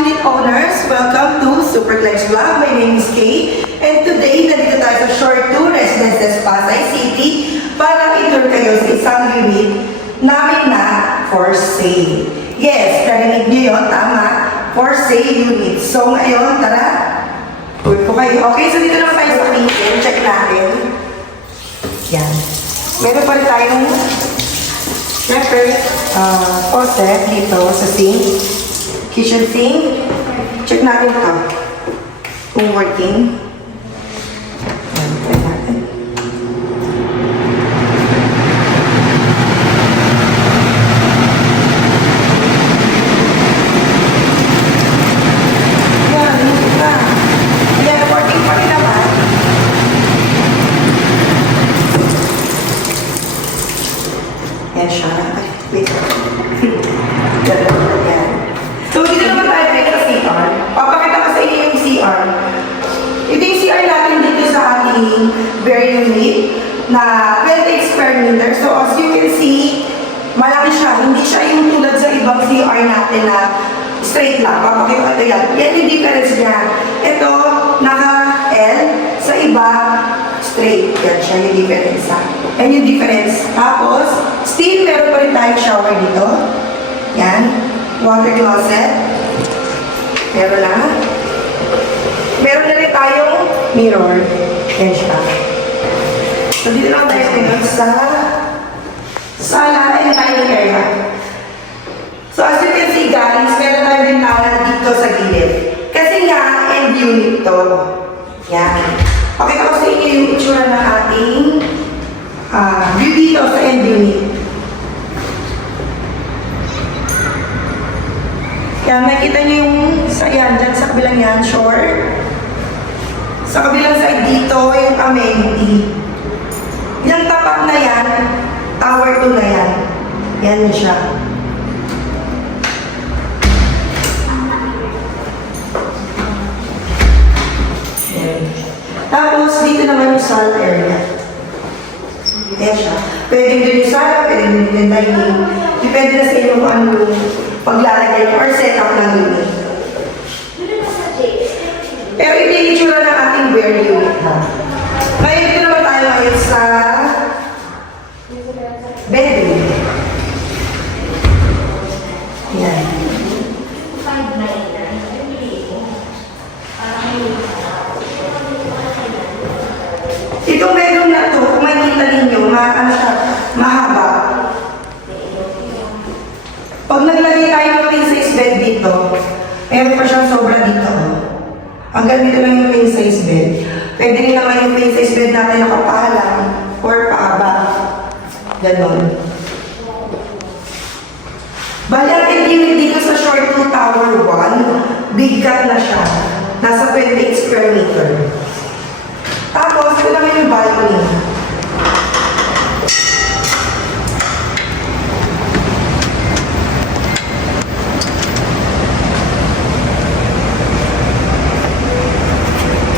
unit owners, welcome to Superflex Vlog. My name is Kay, and today nandito tayo sa Shore 2 Residences, Pasay City para i-tour kayo sa isang unit namin na for sale. Yes, narinig niyo yun, tama, for sale unit. So ngayon, tara, tour ko kayo. Okay, so dito naman tayo sa kitchen, check natin. Yan. Meron pa rin tayong syempre, faucet dito sa sink. Kitchen sink. Check natin ito. Kung working. Ayan, try natin. Ayan, hindi na. Ayan, working pa rin naman. Ayan siya. Wait. Ayan. So, dito naman tayo sa CR. Papakita ko sa inyo yung CR. Ito yung CR natin dito sa ating very unique na 20 square meter. So, as you can see, malaki siya. Hindi siya yung tulad sa ibang CR natin na straight lang. Papakita ko yan. Yan yung difference niya. Ito, naka-L. Sa iba, straight. Yan siya yung difference. Yan yung difference. Tapos, still, meron pa rin tayong shower dito. Yan. Water closet. Meron na. Meron na rin tayong mirror. Yan siya. So, dito lang tayo ngayon sa sala and dining area. So, as you can see guys, meron tayo din na dito sa gilid. Kasi nga, end unit to. Yan. Pakita ko sa inyo yung itsura ng ating view dito sa end unit. Yan, nakita niyo yung yan, dyan sa kabilang yan, shore. Sa kabilang side dito, yung amenity. Yung tapat na yan, tower 2 na yan. Yan siya. Yan. Tapos, dito naman yung sala area. Yan siya. Pwedeng din yung sala, pwedeng din yung dining. Depende na sa inyo kung ano yung paglalagay or setup ng unit. Pero ito yung itsura ng ating bare unit. Ngayon, dito naman tayo ngayon sa bedroom. Yan. Itong bedroom na to, kung makikita ninyo, ano siya, mahaba. Pag naglagay tayo ng king size bed dito, meron pa siyang sobra dito. Hanggang dito lang yung king size bed. Pwede rin naman yung king size bed natin nakapahalang or paaba. Ganon. Bali, ang unit dito sa Shore 2 Tower 1, big cut na siya. Nasa 28 square meter. Tapos, ito naman yung balcony.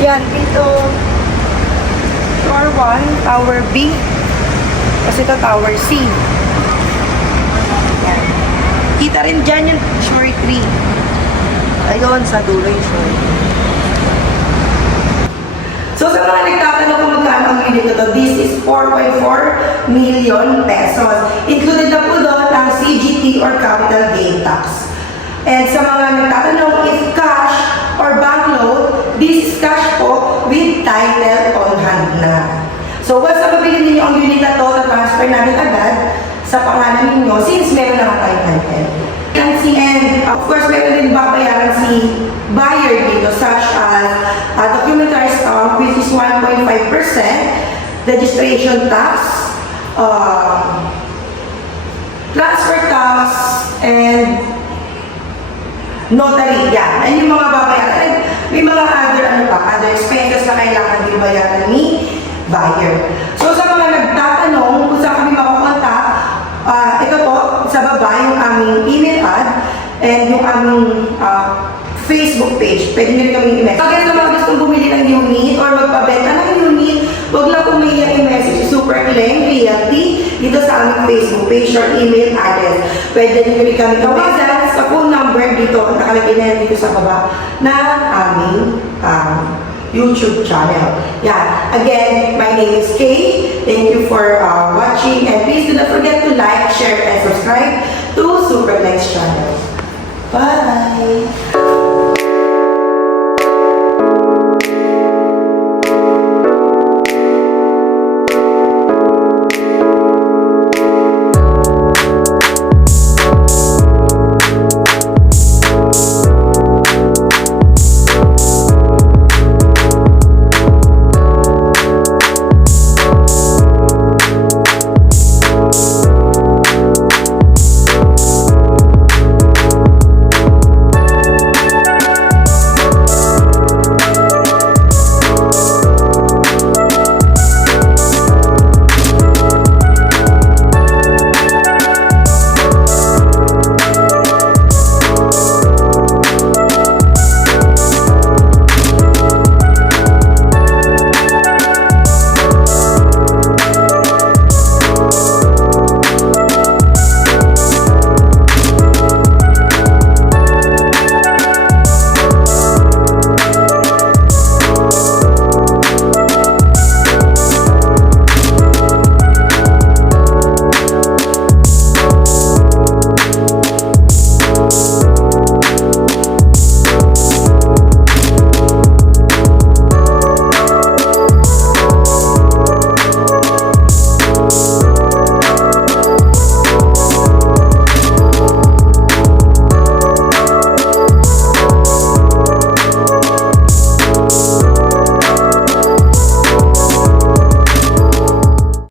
Yan, dito, Shore 1, Tower B, kasi ito Tower C. Yan. Kita rin dyan yung Shore 3. Ayun, sa dulo yung Shore 3. So, sa mga nagtatanong kung magkano ang unit ito, this is 4.4 million pesos. Included na po doon ang CGT or capital gain tax. And sa mga nagtatanong if cash or bank loan, this is cash po with title on hand na. So, once na mabili ninyo ang unit na to, transfer namin agad sa pangalan ninyo since meron naman tayong title. And of course, meron din babayaran si buyer dito such as documentary stamp which is 1.5%, registration tax, transfer tax, and notary, yan. Yan yung mga babayaran. May mga other expenses na kailangan din bayaran ni buyer. So, sa mga nagtatanong kung saan kami makakontak, ito po, sa baba, yung aming email ad and yung aming Facebook page. Pwede nyo rin kami i-message. Pag sa mga gustong bumili ng unit or magpabenta ng unit, huwag lang umiyak i-message Super Clem Realty dito sa aming Facebook page or email address. Pwede nyo rin kami tawagan sa phone number number dito, nakalagay na yan dito sa baba, na aming YouTube channel. Yeah. Again, my name is Kay. Thank you for watching, and please do not forget to like, share, and subscribe to Super Next channel. Bye!